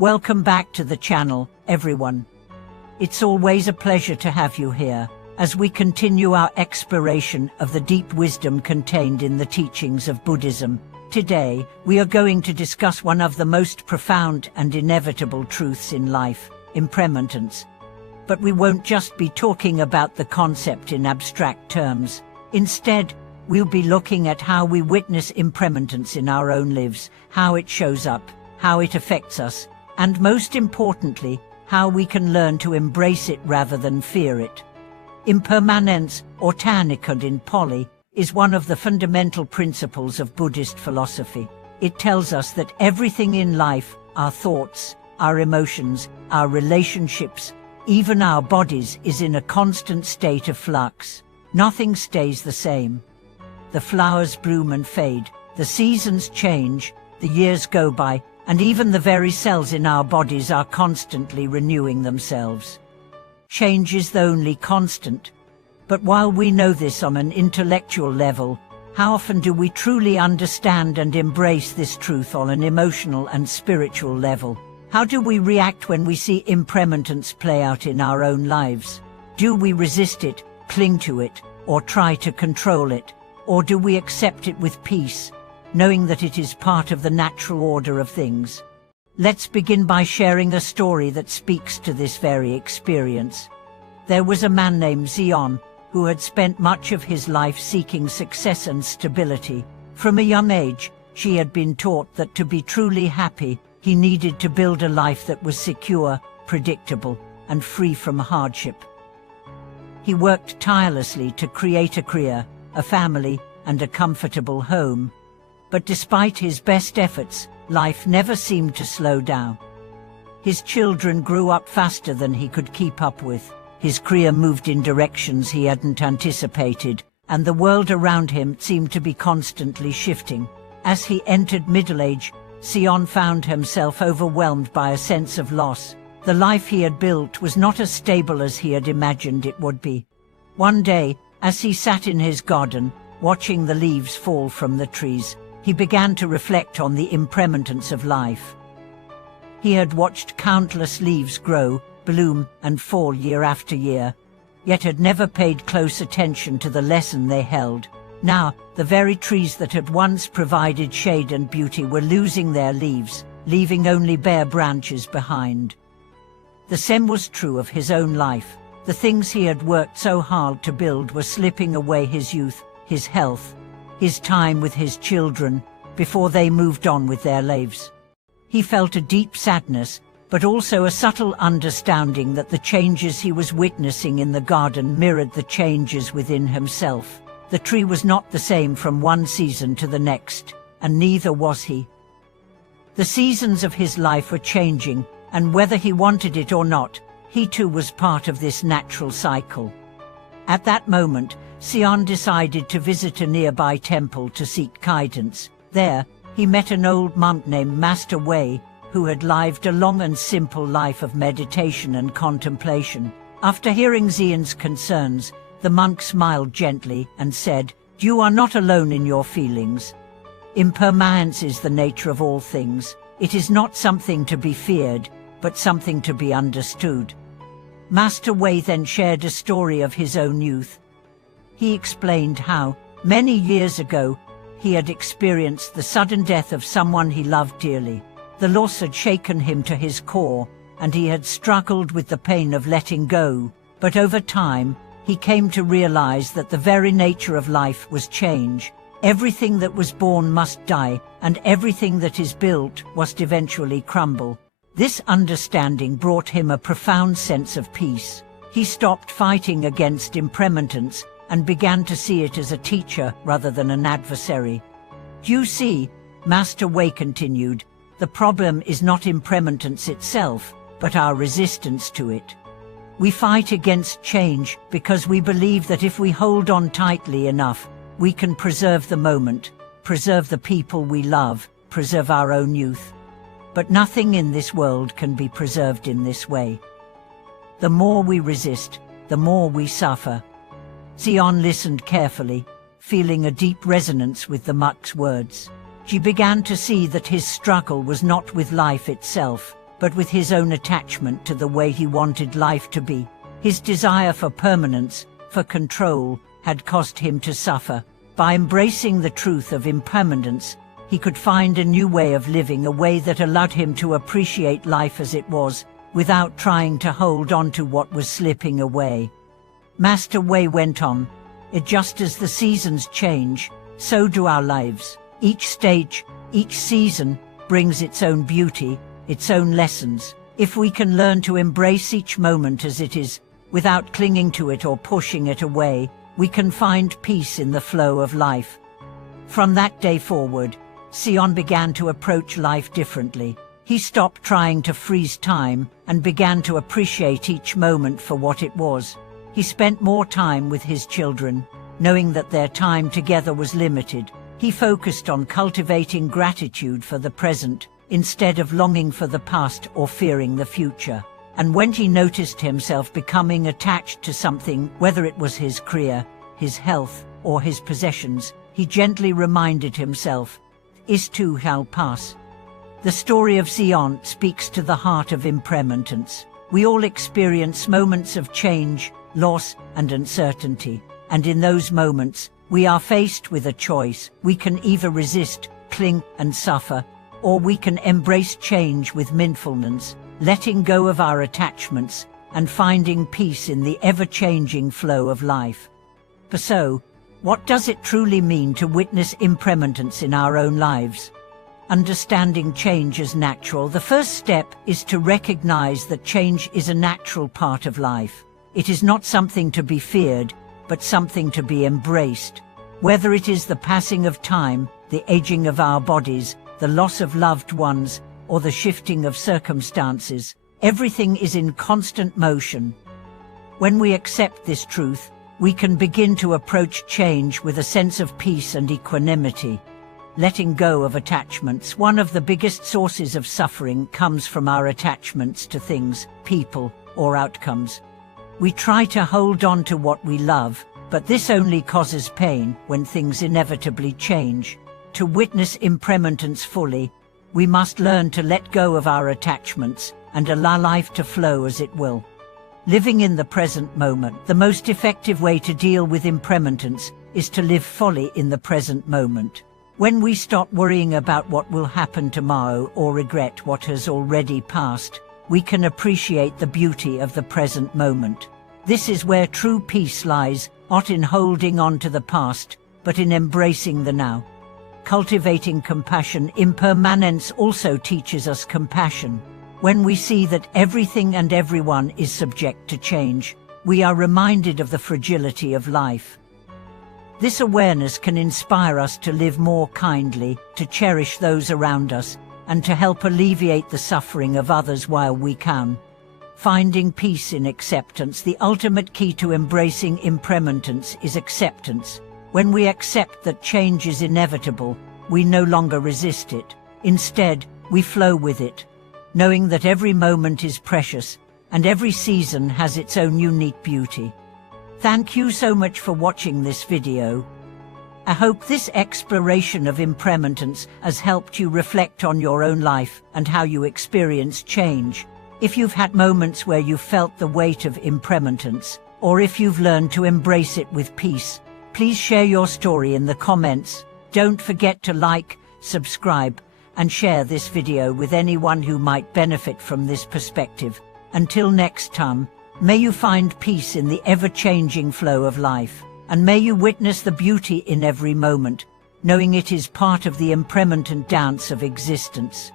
Welcome back to the channel, everyone. It's always a pleasure to have you here, as we continue our exploration of the deep wisdom contained in the teachings of Buddhism. Today, we are going to discuss one of the most profound and inevitable truths in life, impermanence. But we won't just be talking about the concept in abstract terms. Instead, we'll be looking at how we witness impermanence in our own lives, how it shows up, how it affects us, and most importantly, how we can learn to embrace it rather than fear it. Impermanence, or Tanikant in Pali, is one of the fundamental principles of Buddhist philosophy. It tells us that everything in life, our thoughts, our emotions, our relationships, even our bodies, is in a constant state of flux. Nothing stays the same. The flowers bloom and fade, the seasons change, the years go by, and even the very cells in our bodies are constantly renewing themselves. Change is the only constant. But while we know this on an intellectual level, how often do we truly understand and embrace this truth on an emotional and spiritual level? How do we react when we see impermanence play out in our own lives? Do we resist it, cling to it, or try to control it? Or do we accept it with peace, knowing that it is part of the natural order of things? Let's begin by sharing a story that speaks to this very experience. There was a man named Xion, who had spent much of his life seeking success and stability. From a young age, she had been taught that to be truly happy, he needed to build a life that was secure, predictable, and free from hardship. He worked tirelessly to create a career, a family, and a comfortable home. But despite his best efforts, life never seemed to slow down. His children grew up faster than he could keep up with. His career moved in directions he hadn't anticipated, and the world around him seemed to be constantly shifting. As he entered middle age, Xion found himself overwhelmed by a sense of loss. The life he had built was not as stable as he had imagined it would be. One day, as he sat in his garden, watching the leaves fall from the trees, he began to reflect on the impermanence of life. He had watched countless leaves grow, bloom, and fall year after year, yet had never paid close attention to the lesson they held. Now, the very trees that had once provided shade and beauty were losing their leaves, leaving only bare branches behind. The same was true of his own life. The things he had worked so hard to build were slipping away: his youth, his health, his time with his children, before they moved on with their lives. He felt a deep sadness, but also a subtle understanding that the changes he was witnessing in the garden mirrored the changes within himself. The tree was not the same from one season to the next, and neither was he. The seasons of his life were changing, and whether he wanted it or not, he too was part of this natural cycle. At that moment, Xion decided to visit a nearby temple to seek guidance. There, he met an old monk named Master Wei, who had lived a long and simple life of meditation and contemplation. After hearing Xion's concerns, the monk smiled gently and said, "You are not alone in your feelings. Impermanence is the nature of all things. It is not something to be feared, but something to be understood." Master Wei then shared a story of his own youth. He explained how, many years ago, he had experienced the sudden death of someone he loved dearly. The loss had shaken him to his core, and he had struggled with the pain of letting go. But over time, he came to realize that the very nature of life was change. Everything that was born must die, and everything that is built must eventually crumble. This understanding brought him a profound sense of peace. He stopped fighting against impermanence and began to see it as a teacher rather than an adversary. "You see," Master Wei continued, "the problem is not impermanence itself, but our resistance to it. We fight against change because we believe that if we hold on tightly enough, we can preserve the moment, preserve the people we love, preserve our own youth. But nothing in this world can be preserved in this way. The more we resist, the more we suffer." Xion listened carefully, feeling a deep resonance with the monk's words. She began to see that his struggle was not with life itself, but with his own attachment to the way he wanted life to be. His desire for permanence, for control, had caused him to suffer. By embracing the truth of impermanence, he could find a new way of living, a way that allowed him to appreciate life as it was, without trying to hold on to what was slipping away. Master Wei went on, "Just as the seasons change, so do our lives. Each stage, each season, brings its own beauty, its own lessons. If we can learn to embrace each moment as it is, without clinging to it or pushing it away, we can find peace in the flow of life." From that day forward, Sion began to approach life differently. He stopped trying to freeze time and began to appreciate each moment for what it was. He spent more time with his children, knowing that their time together was limited. He focused on cultivating gratitude for the present, instead of longing for the past or fearing the future. And when he noticed himself becoming attached to something, whether it was his career, his health, or his possessions, he gently reminded himself, "This too shall pass." The story of Sion speaks to the heart of impermanence. We all experience moments of change, loss, and uncertainty, and in those moments, we are faced with a choice. We can either resist, cling, and suffer, or we can embrace change with mindfulness, letting go of our attachments and finding peace in the ever-changing flow of life. So, what does it truly mean to witness impermanence in our own lives? Understanding change as natural, the first step is to recognize that change is a natural part of life. It is not something to be feared, but something to be embraced. Whether it is the passing of time, the aging of our bodies, the loss of loved ones, or the shifting of circumstances, everything is in constant motion. When we accept this truth, we can begin to approach change with a sense of peace and equanimity. Letting go of attachments. One of the biggest sources of suffering comes from our attachments to things, people, or outcomes. We try to hold on to what we love, but this only causes pain when things inevitably change. To witness impermanence fully, we must learn to let go of our attachments and allow life to flow as it will. Living in the present moment. The most effective way to deal with impermanence is to live fully in the present moment. When we stop worrying about what will happen tomorrow or regret what has already passed, we can appreciate the beauty of the present moment. This is where true peace lies, not in holding on to the past, but in embracing the now. Cultivating compassion. Impermanence also teaches us compassion. When we see that everything and everyone is subject to change, we are reminded of the fragility of life. This awareness can inspire us to live more kindly, to cherish those around us, and to help alleviate the suffering of others while we can. Finding peace in acceptance. The ultimate key to embracing impermanence is acceptance. When we accept that change is inevitable, we no longer resist it. Instead, we flow with it, knowing that every moment is precious and every season has its own unique beauty. Thank you so much for watching this video. I hope this exploration of impermanence has helped you reflect on your own life and how you experience change. If you've had moments where you felt the weight of impermanence, or if you've learned to embrace it with peace, please share your story in the comments. Don't forget to like, subscribe, and share this video with anyone who might benefit from this perspective. Until next time, may you find peace in the ever-changing flow of life, and may you witness the beauty in every moment, knowing it is part of the impermanent dance of existence.